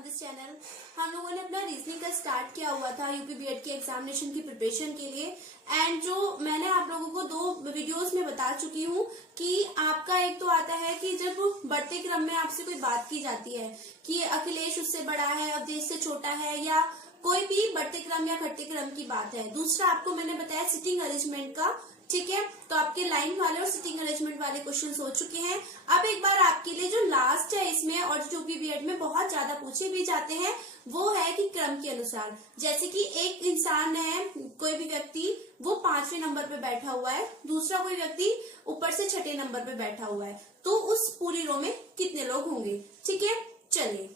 On this channel. हम लोगों ने अपना रीजनिंग का स्टार्ट किया हुआ था यूपी बीएड की एग्जामिनेशन की प्रिपरेशन के लिए। एंड जो मैंने आप लोगों को 2 वीडियोस में बता चुकी हूँ कि आपका एक तो आता है कि जब बढ़ते क्रम में आपसे कोई बात की जाती है कि अखिलेश उससे बड़ा है, अवधेश से छोटा है, या कोई भी बढ़ते क्रम या घटते क्रम की बात है। दूसरा आपको मैंने बताया सिटिंग अरेंजमेंट का, ठीक है। तो आपके लाइन वाले और सिटिंग अरेंजमेंट वाले क्वेश्चंस हो चुके हैं। अब एक बार आपके लिए जो लास्ट है इसमें और जो यूपी बीएड में बहुत ज्यादा पूछे भी जाते हैं वो है कि क्रम के अनुसार, जैसे कि एक इंसान है, कोई भी व्यक्ति, वो 5वें नंबर पे बैठा हुआ है, दूसरा कोई व्यक्ति ऊपर से 6ठे नंबर पे बैठा हुआ है, तो उस पूरी रो में कितने लोग होंगे, ठीक है। चलिए,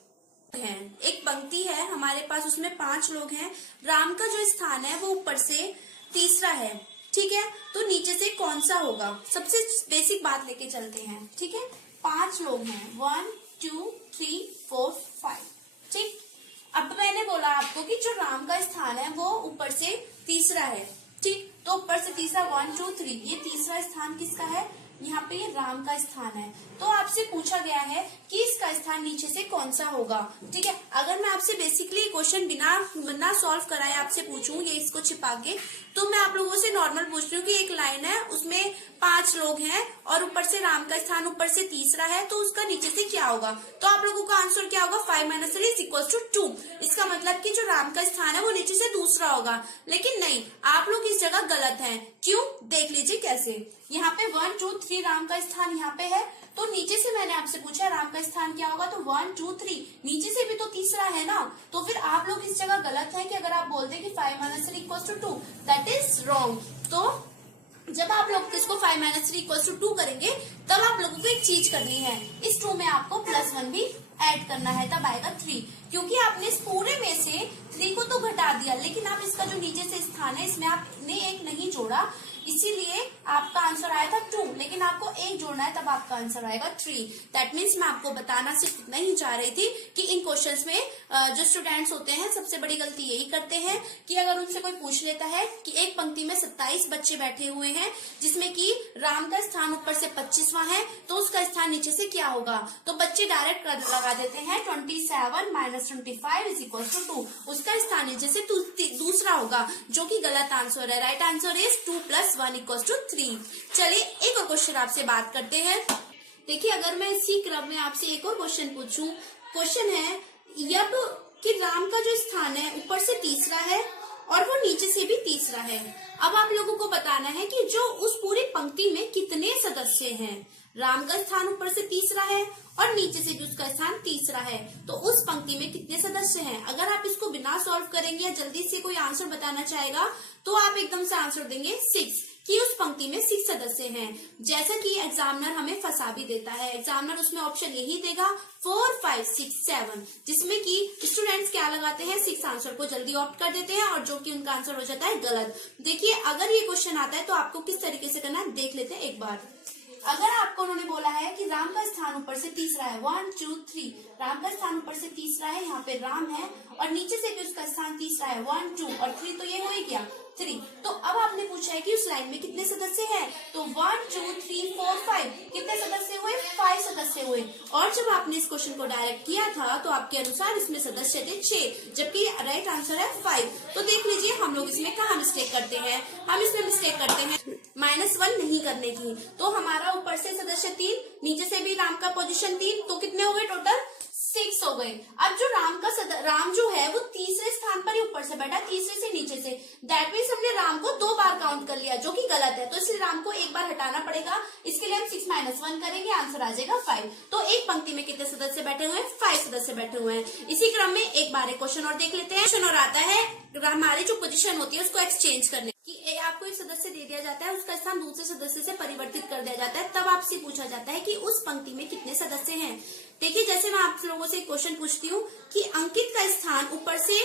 एक पंक्ति है हमारे पास, उसमें 5 लोग हैं। राम का जो स्थान है वो ऊपर से तीसरा है, ठीक है। तो नीचे से कौन सा होगा, सबसे बेसिक बात लेके चलते हैं, ठीक है। 5 लोग हैं, 1 2 3 4 5, ठीक। अब मैंने बोला आपको कि जो राम का स्थान है वो ऊपर से तीसरा है, ठीक। तो ऊपर से तीसरा 1 2 3, ये तीसरा स्थान किसका है, यहाँ पे ये राम का स्थान है। तो आपसे पूछा गया है कि इसका स्थान नीचे से कौन सा होगा, ठीक है। अगर मैं आपसे बेसिकली क्वेश्चन बिना सॉल्व कराए आपसे पूछूं ये इसको छिपा के, तो मैं आप लोगों से नॉर्मल पूछ रही हूँ कि एक लाइन है उसमें 5 लोग हैं और ऊपर से राम का स्थान ऊपर से तीसरा है, तो उसका नीचे से क्या होगा। तो आप लोगों का आंसर क्या होगा, 5 - 3 = 2। इसका मतलब कि जो राम का स्थान है वो नीचे से दूसरा होगा। लेकिन नहीं, आप लोग इस जगह गलत हैं। क्यों, देख लीजिए कैसे। यहाँ पे 1 2 3 राम का स्थान यहाँ पे है, तो नीचे से मैंने आपसे पूछा राम का स्थान क्या होगा, तो 1 2 3, नीचे से भी तो तीसरा है ना। तो फिर आप लोग इस जगह गलत है कि अगर आप बोलते कि 5 - 3 = 2, दैट इज रॉन्ग। तो जब आप लोग इसको 5 - 3 = 2 करेंगे तब आप लोगों को एक चीज करनी है, इस 2 में आपको +1 भी ऐड करना है, तब आएगा 3। क्योंकि आपने इस पूरे में से 3 को तो घटा दिया, लेकिन आप इसका जो नीचे से स्थान है इसमें आपने 1 नहीं जोड़ा, इसीलिए आपका आंसर आया था 2, लेकिन आपको 1 जोड़ना है तब आपका आंसर आएगा 3। दैट मीन्स मैं आपको बताना सिर्फ इतना ही चाह रही थी कि इन क्वेश्चंस में जो स्टूडेंट्स होते हैं सबसे बड़ी गलती यही करते हैं कि अगर उनसे कोई पूछ लेता है कि एक पंक्ति में 27 बच्चे बैठे हुए हैं जिसमें कि राम का स्थान ऊपर से 25वां है, तो उसका स्थान नीचे से क्या होगा, तो बच्चे डायरेक्ट लगा देते हैं 27 - 25 = 2, उसका स्थान नीचे से दूसरा होगा, जो कि गलत आंसर है। Right answer is 2 + 1 = 3। चलिए एक और क्वेश्चन आपसे बात करते हैं। देखिए, अगर मैं इसी क्रम में आपसे एक और क्वेश्चन पूछूं, क्वेश्चन है यब कि राम का जो स्थान है ऊपर से तीसरा है और वो नीचे से भी तीसरा है। अब आप लोगों को बताना है कि जो उस पूरी पंक्ति में कितने सदस्य हैं। राम का स्थान ऊपर से तीसरा है और नीचे से भी उसका स्थान तीसरा है, तो उस पंक्ति में कितने सदस्य हैं। अगर आप इसको बिना सॉल्व करेंगे या जल्दी से कोई आंसर बताना चाहेगा तो आप एकदम से आंसर देंगे 6, कि उस पंक्ति में 6 सदस्य हैं। जैसा कि एग्जामिनर हमें फंसा भी देता है, एग्जामिनर उसमें ऑप्शन यही देगा 4 5 6 7, जिसमें कि स्टूडेंट्स क्या लगाते हैं, 6 आंसर को जल्दी ऑप्ट कर देते हैं और जो कि उनका आंसर हो जाता है गलत। देखिए, अगर ये क्वेश्चन आता है तो आपको किस तरीके से करना है देख लेते हैं एक बार। अगर आपको उन्होंने बोला है कि राम का स्थान ऊपर से तीसरा है, 1 2 3, राम का स्थान ऊपर से तीसरा है, यहाँ पे राम है और नीचे से भी उसका स्थान तीसरा है, 1 2 और 3, तो ये हो ही गया 3। तो अब आपने पूछा है कि उस लाइन में कितने सदस्य हैं, तो 1 2 3 4 5, कितने सदस्य हुए, 5 सदस्य हुए। और जब आपने इस क्वेश्चन को डायरेक्ट किया था तो आपके अनुसार इसमें सदस्य थे 6, जबकि राइट आंसर है 5। तो देख लीजिए हम लोग इसमें कहाँ मिस्टेक करते हैं, हम इसमें मिस्टेक करते हैं -1 नहीं करने की। तो हमारा ऊपर से सदस्य 3, नीचे से भी राम का पोजीशन 3, तो कितने हो गए टोटल, 6 हो गए। अब जो राम जो है वो तीसरे स्थान पर ही ऊपर से बैठा, तीसरे से नीचे से, दैट मीन्स हमने राम को 2 बार काउंट कर लिया, जो कि गलत है। तो इसलिए राम को 1 बार हटाना पड़ेगा, इसके लिए हम 6 - 1 करेंगे, आंसर आ जाएगा 5। तो एक पंक्ति में कितने सदस्य बैठे हुए हैं, 5 सदस्य बैठे हुए हैं। इसी क्रम में एक बार एक क्वेश्चन और देख लेते हैं। क्वेश्चन और आता है हमारी जो पोजीशन होती है उसको एक्सचेंज करने कि आपको एक सदस्य दे दिया जाता है, उसका स्थान दूसरे सदस्य से परिवर्तित कर दिया जाता है, तब आपसे पूछा जाता है कि उस पंक्ति में कितने सदस्य हैं। देखिए, जैसे मैं आप लोगों से एक क्वेश्चन पूछती हूँ कि अंकित का स्थान ऊपर से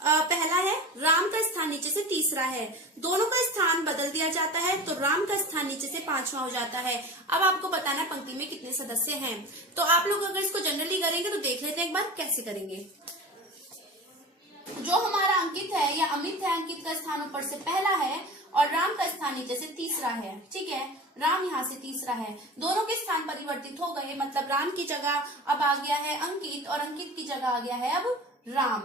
पहला है, राम का स्थान नीचे से तीसरा है, दोनों का स्थान बदल दिया जाता है, तो राम का स्थान नीचे से 5वां हो जाता है। अब आपको बताना है पंक्ति में कितने सदस्य हैं। तो आप लोग अगर इसको जनरली करेंगे तो देख लेते हैं एक बार कैसे करेंगे। जो हमारा अंकित है या अमित है, अंकित का स्थान ऊपर से पहला है और राम का स्थान नीचे से तीसरा है, ठीक है। राम यहाँ से तीसरा है, दोनों के स्थान परिवर्तित हो गए, मतलब राम की जगह अब आ गया है अंकित और अंकित की जगह आ गया है अब राम,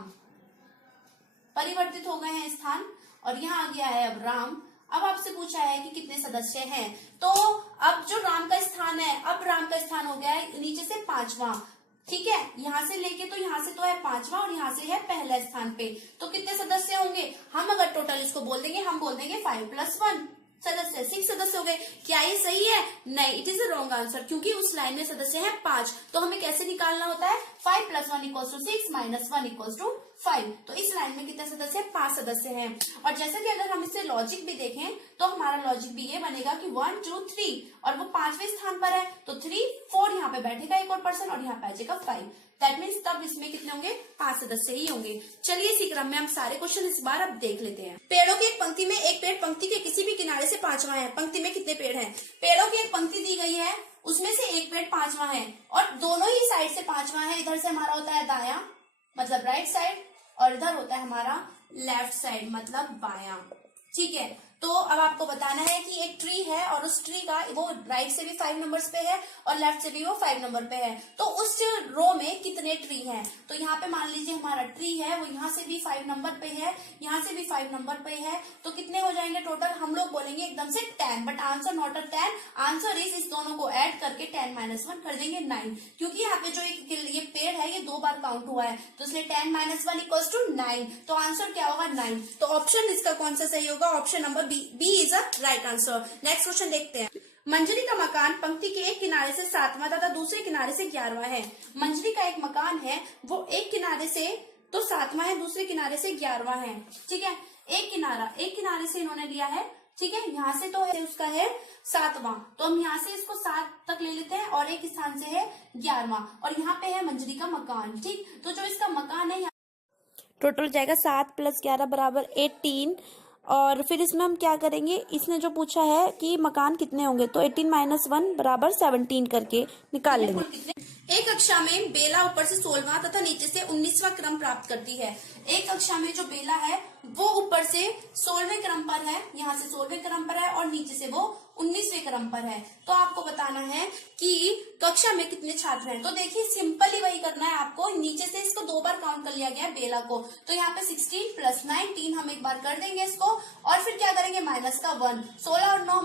परिवर्तित हो गए हैं स्थान और यहाँ आ गया है अब राम। अब आपसे पूछा है कि कितने सदस्य हैं, तो अब जो राम का स्थान है, अब राम का स्थान हो गया है नीचे से 5वां, ठीक है, यहाँ से लेके तो यहाँ से तो है 5वां और यहाँ से है पहला स्थान पे, तो कितने सदस्य होंगे, हम अगर टोटल इसको बोल देंगे, हम बोल देंगे 5+1 सदस्य, 6 सदस्य हो गए। क्या ये सही है? नहीं, it is a wrong answer, क्योंकि उस लाइन में सदस्य है 5, तो हमें कैसे निकालना होता है, 5+1 = 6 -1 = 5, तो इस लाइन में कितने सदस्य, 5 सदस्य हैं। और जैसे कि अगर हम इससे लॉजिक भी देखें तो हमारा लॉजिक भी ये बनेगा कि 1 2 3 और वो 5वें स्थान पर है, तो 3 4 यहाँ पे बैठेगा एक और पर्सन और यहाँ पे आ जाएगा 5, दैट मीन्स तब इसमें कितने होंगे, 5 सदस्य ही होंगे। चलिए इसी क्रम में हम सारे क्वेश्चन इस बार अब देख लेते हैं। पेड़ों की एक पंक्ति में एक पेड़ पंक्ति के किसी भी किनारे से 5वां है, पंक्ति में कितने पेड़ हैं, पेड़ों की एक पंक्ति दी गई है, उसमें से एक पेड़ 5वां है और दोनों ही साइड से 5वां है, इधर से हमारा होता है दायां मतलब राइट साइड और इधर होता है हमारा लेफ्ट साइड मतलब बायां, ठीक है। तो अब आपको बताना है कि एक ट्री है और उस ट्री का वो राइट से भी 5 नंबर्स पे है और लेफ्ट से भी वो 5 नंबर पे है, तो उस रो में कितने ट्री हैं, तो यहाँ पे मान लीजिए हमारा ट्री है वो यहाँ से भी 5 नंबर पे है, यहाँ से भी 5 नंबर पे है, तो कितने हो जाएंगे टोटल, हम लोग बोलेंगे एकदम से 10, but answer not a 10, answer is इस दोनों को ऐड करके 10 - 1 कर देंगे 9, क्योंकि यहाँ पे जो ये पेड़ है ये 2 बार काउंट हुआ है, तो इसलिए 10 - 1 = 9, तो आंसर क्या होगा 9, तो ऑप्शन इसका कौन सा सही होगा, option number B is a right answer. Next question देखते हैं। मंजरी का मकान पंक्ति के एक किनारे से 7वां तथा दूसरे किनारे से 11वां है। मंजरी का एक मकान है वो एक किनारे से तो 7वां है, दूसरे किनारे से 11वां है, ठीक है। एक किनारे से इन्होंने लिया है, ठीक है, यहाँ से तो है उसका है 7वां, तो हम यहाँ से इसको 7 तक ले लेते हैं और एक स्थान से है 11वां और यहाँ पे है मंजरी का मकान, ठीक, तो जो इसका मकान है टोटल जाएगा 7 + 11 = 18 और फिर इसमें हम क्या करेंगे, इसने जो पूछा है कि मकान कितने होंगे तो 18 - 1 = 17 करके निकाल लेंगे। एक कक्षा में बेला ऊपर से 16वां तथा नीचे से 19वां क्रम प्राप्त करती है। एक कक्षा में जो बेला है वो ऊपर से 16वें क्रम पर है, यहाँ से 16वें क्रम पर है और नीचे से वो 19वें क्रम पर है, तो आपको बताना है कि कक्षा में कितने छात्र हैं। तो देखिए सिंपल ही वही करना है आपको, नीचे से इसको 2 बार काउंट कर लिया गया है बेला को, तो यहाँ पे 16 + 19 हम एक बार कर देंगे इसको और फिर क्या करेंगे -1, 16 और 9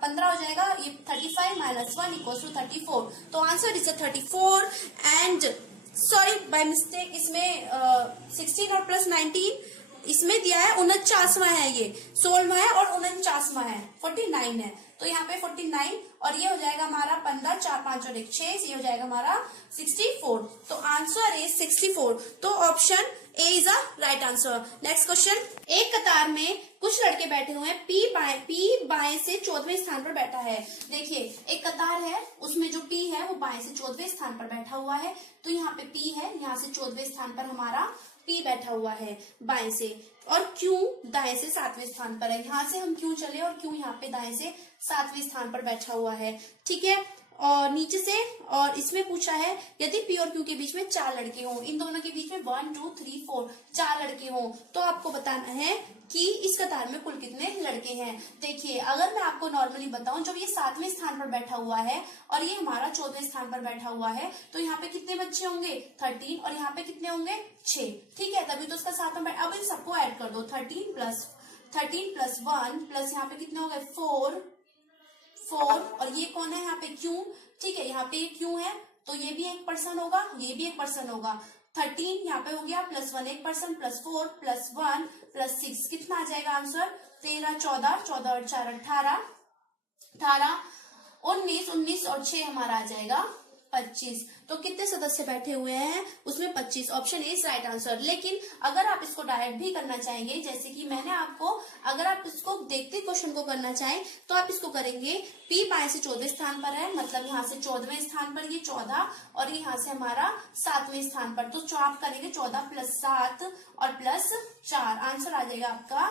15 हो जाएगा, ये 35 - 1 = 34, तो answer is 34 and sorry by mistake इसमें 16 और +19 इसमें दिया है 49वां है, ये 16वां है और 49वां है 49 है, तो यहाँ पे 49 और ये हो जाएगा हमारा 15 4 5 और 1 6, ये हो जाएगा हमारा 64, तो आंसर इज 64, तो option A is a right answer. Next question, एक कतार में कुछ लड़के बैठे हुए हैं, पी बाएं से 14वें स्थान पर बैठा है। देखिए एक कतार है उसमें जो पी है वो बाएं से 14वें स्थान पर बैठा हुआ है, तो यहाँ पे पी है, यहाँ से 14वें स्थान पर हमारा पी बैठा हुआ है बाएं से, और क्यू दाएं से 7वें स्थान पर है, यहाँ से हम क्यू चले और क्यू यहाँ पे दाएं से 7वें स्थान पर बैठा हुआ है, ठीक है। और नीचे से और इसमें पूछा है यदि पी और क्यू के बीच में 4 लड़के हों, इन दोनों के बीच में 1 2 3 4 4 लड़के हों, तो आपको बताना है कि इस कतार में कुल कितने लड़के हैं। देखिए अगर मैं आपको नॉर्मली बताऊं, जब ये 7वें स्थान पर बैठा हुआ है और ये हमारा 14वें स्थान पर बैठा हुआ है, तो यहाँ पे कितने बच्चे होंगे 13 और यहाँ पे कितने होंगे 6, ठीक है, तभी तो उसका 7वां। अब इन सबको ऐड कर दो, 13 + 1 प्लस यहाँ पे कितने हो गए 4 और ये कौन है यहाँ पे क्यू, ठीक है, यहाँ पे क्यू है तो ये भी एक पर्सन होगा, ये भी एक पर्सन होगा, 13 यहाँ पे हो गया +1 एक पर्सन +4 +1 +6 कितना आ जाएगा आंसर 13 14 14 और 4 18 18 19 और 6 हमारा आ जाएगा 25, तो कितने सदस्य बैठे हुए हैं उसमें 25, option A is right answer. लेकिन अगर आप इसको डायरेक्ट भी करना चाहेंगे, जैसे कि मैंने आपको, अगर आप इसको देखते क्वेश्चन को करना चाहें तो आप इसको करेंगे, पी बाएं से 14वें स्थान पर है, मतलब यहाँ से 14वें स्थान पर ये 14 और यहाँ से हमारा 7वें स्थान पर, तो आप करेंगे 14 + 7 और +4, आंसर आ जाएगा आपका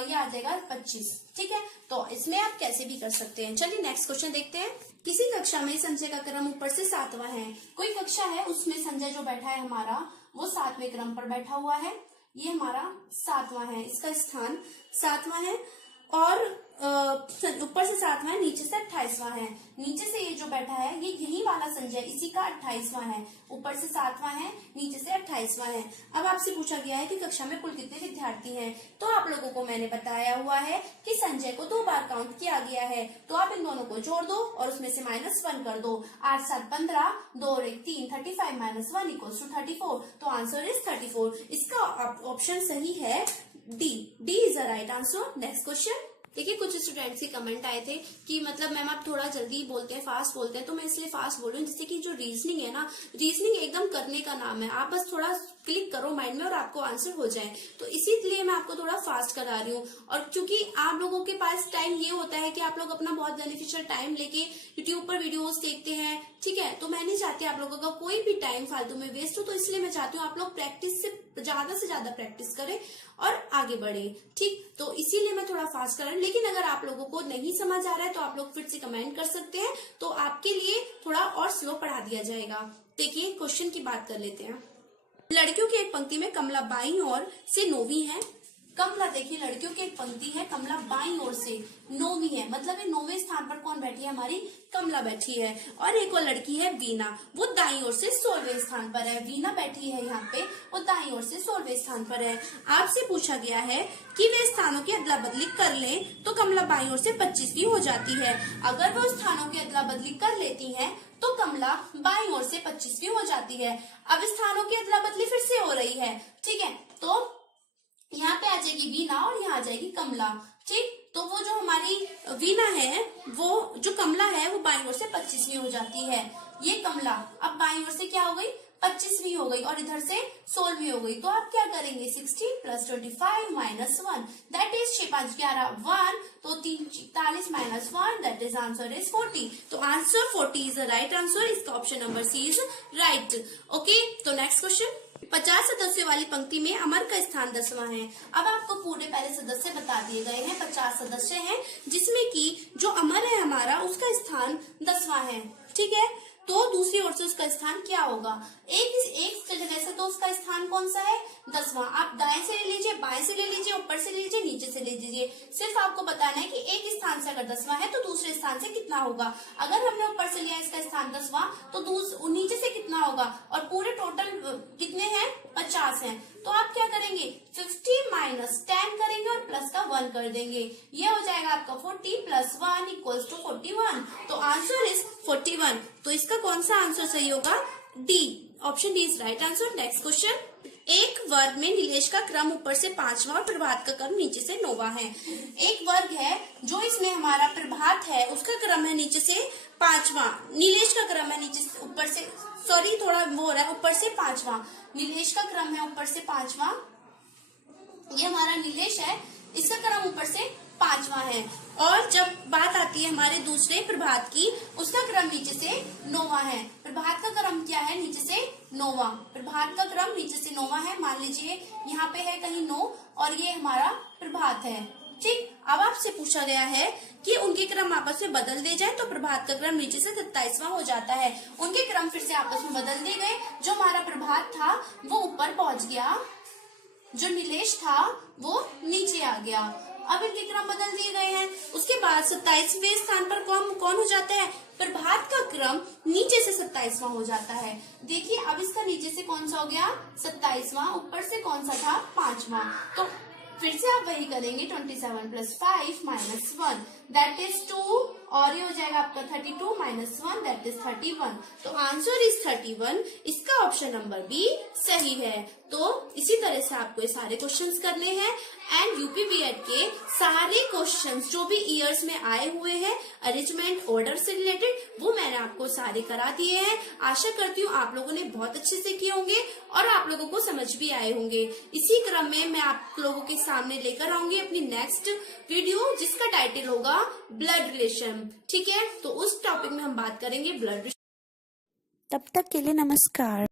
ये आ जाएगा 25, ठीक है। तो इसमें आप कैसे भी कर सकते हैं। चलिए नेक्स्ट क्वेश्चन देखते हैं। किसी कक्षा में संजय का क्रम ऊपर से 7वां है। कोई कक्षा है उसमें संजय जो बैठा है हमारा वो 7वें क्रम पर बैठा हुआ है, ये हमारा 7वां है, इसका स्थान 7वां है और ऊपर से 7वां है, नीचे से 28वां है। नीचे से ये जो बैठा है ये यही वाला संजय, इसी का 28वां है। ऊपर से 7वां है, नीचे से 28वां है। अब आपसे पूछा गया है कि कक्षा में कुल कितने विद्यार्थी हैं, तो आप लोगों को मैंने बताया हुआ है कि संजय को 2 बार काउंट किया गया है, तो आप इन दोनों को जोड़ दो और उसमें से -1 कर दो। 8 7 15, 2 और 1 3, 35 - 1 = 34। तो आंसर इज 34। इसका ऑप्शन सही है D. D is the right answer. Next question. देखिए, कुछ स्टूडेंट्स के कमेंट आए थे कि मतलब मैम आप थोड़ा जल्दी बोलते हैं, फास्ट बोलते हैं, तो मैं इसलिए फास्ट बोल रही हूँ जिससे कि जो रीजनिंग है ना, रीजनिंग एकदम करने का नाम है। आप बस थोड़ा क्लिक करो माइंड में और आपको आंसर हो जाए, तो इसीलिए मैं आपको थोड़ा फास्ट करा रही हूँ। और क्योंकि आप लोगों के पास टाइम ये होता है कि आप लोग अपना बहुत बेनिफिशियल टाइम लेके यूट्यूब पर वीडियोस देखते हैं, ठीक है, तो मैं नहीं चाहती आप लोगों का कोई भी टाइम फालतू में वेस्ट हो, तो इसलिए मैं चाहती हूँ आप लोग प्रैक्टिस से ज्यादा प्रैक्टिस करें और आगे बढ़े, ठीक। तो इसीलिए मैं थोड़ा फास्ट कर रही हूँ। लेकिन अगर आप लोगों को नहीं समझ आ रहा है तो आप लोग फिर से कमेंट कर सकते हैं, तो आपके लिए थोड़ा और स्लो पढ़ा दिया जाएगा। देखिए, क्वेश्चन की बात कर लेते हैं। लड़कियों की एक पंक्ति में कमला बाईं ओर से 9वीं है। कमला, देखिए लड़कियों की एक पंक्ति है, कमला बाईं ओर से 9वीं है, मतलब ये 9वें स्थान पर कौन बैठी है, हमारी कमला बैठी है। और एक और लड़की है वीना, वो दाईं ओर से 16वें स्थान पर है। वीना बैठी है यहाँ पे, वो दाईं ओर से 16वें स्थान पर है। आपसे पूछा गया है कि वे स्थानों की अदला बदली कर लें तो कमला बाईं ओर से 25वीं हो जाती है। अगर वो स्थानों की अदला बदली कर लेती है तो कमला बाईं ओर से 25वीं हो जाती है। अब स्थानों की अदला बदली फिर से हो रही है, ठीक है, तो यहाँ पे आ जाएगी वीना और यहाँ आ जाएगी कमला, ठीक। तो वो जो हमारी वीना है, वो जो कमला है वो बाईं ओर से 25वीं हो जाती है। ये कमला अब बाईं ओर से क्या हो गई, 25वीं हो गई, और इधर से 16वीं हो गई। तो आप क्या करेंगे, 16 + 25 - 1, दैट इज 6 5 11 1, तो 3 40 - 1, दैट इज आंसर इज 40। तो answer 40 is the right answer. इसका option number C is right. Okay, तो नेक्स्ट क्वेश्चन। 50 सदस्यों वाली पंक्ति में अमर का स्थान 10वां है। अब आपको पूरे पहले सदस्य बता दिए गए हैं, 50 सदस्य हैं, जिसमें कि जो अमर है हमारा, उसका स्थान 10वां है, ठीक है। तो दूसरी ओर से उसका स्थान क्या होगा, एक जगह से, तो उसका स्थान कौन सा है, 10वां। आप दाएं से ले लीजिए, बाएं से ले लीजिए, ऊपर से ले लीजिए, नीचे से ले लीजिए। सिर्फ आपको बताना है कि एक स्थान से अगर 10वां है तो दूसरे स्थान से कितना होगा। अगर हमने ऊपर से लिया इसका स्थान 10वां, तो नीचे से कितना होगा, और पूरे टोटल कितने हैं, 50 हैं। तो आप क्या करेंगे, 50 - 10 करेंगे और प्लस का 1 कर देंगे। ये हो जाएगा आपका 40 + 1 = 41। तो आंसर इज 41। तो इसका कौन सा आंसर सही होगा, D. Option D is right answer. Next question. एक वर्ग में नीलेश का क्रम ऊपर से 5वां और प्रभात का क्रम नीचे से 9वां है। एक वर्ग है जो इसमें हमारा प्रभात है, उसका क्रम है नीचे से 5वां, नीलेश का क्रम है नीचे से, ऊपर से, सॉरी थोड़ा वो हो रहा है, ऊपर से 5वां, नीलेश का क्रम है ऊपर से 5वां। ये हमारा नीलेश है, इसका क्रम ऊपर से 5वां है। और जब बात आती है हमारे दूसरे प्रभात की, उसका क्रम नीचे से 9वां है। प्रभात का क्रम क्या है, नीचे से 9वां। प्रभात का क्रम नीचे से 9वां है। मान लीजिए यहाँ पे है कहीं 9 और ये हमारा प्रभात है, ठीक। अब आपसे पूछा गया है कि उनके क्रम आपस में बदल दिए जाए, तो प्रभात का क्रम नीचे से 27वां हो जाता है। उनके क्रम फिर से आपस में बदल दिए गए, जो हमारा प्रभात था वो ऊपर पहुंच गया, जो नीलेश था वो नीचे आ गया। अब इनके क्रम बदल दिए गए हैं। उसके बाद 27वें स्थान पर कौन हो जाता है, प्रभात का क्रम नीचे से 27वां हो जाता है। देखिए अब इसका नीचे से कौन सा हो गया, 27वां, ऊपर से कौन सा था, 5वां। तो फिर से आप वही करेंगे, 27 + 5 - 1, दैट इज 2, और ये हो जाएगा आपका 32 - 1, दैट इज 31। तो आंसर इज 31। इसका ऑप्शन नंबर बी सही है। तो इसी तरह से आपको ये सारे क्वेश्चंस करने हैं, एंड यूपी बीएड के सारे क्वेश्चंस जो भी ईयर्स में आए हुए हैं अरेंजमेंट ऑर्डर से रिलेटेड, वो मैंने आपको सारे करा दिए हैं। आशा करती हूँ आप लोगों ने बहुत अच्छे से किए होंगे और आप लोगों को समझ भी आए होंगे। इसी क्रम में मैं आप लोगों के सामने लेकर आऊंगी अपनी नेक्स्ट वीडियो, जिसका टाइटल होगा ब्लड रिलेशन, ठीक है। तो उस टॉपिक में हम बात करेंगे ब्लड। तब तक के लिए नमस्कार।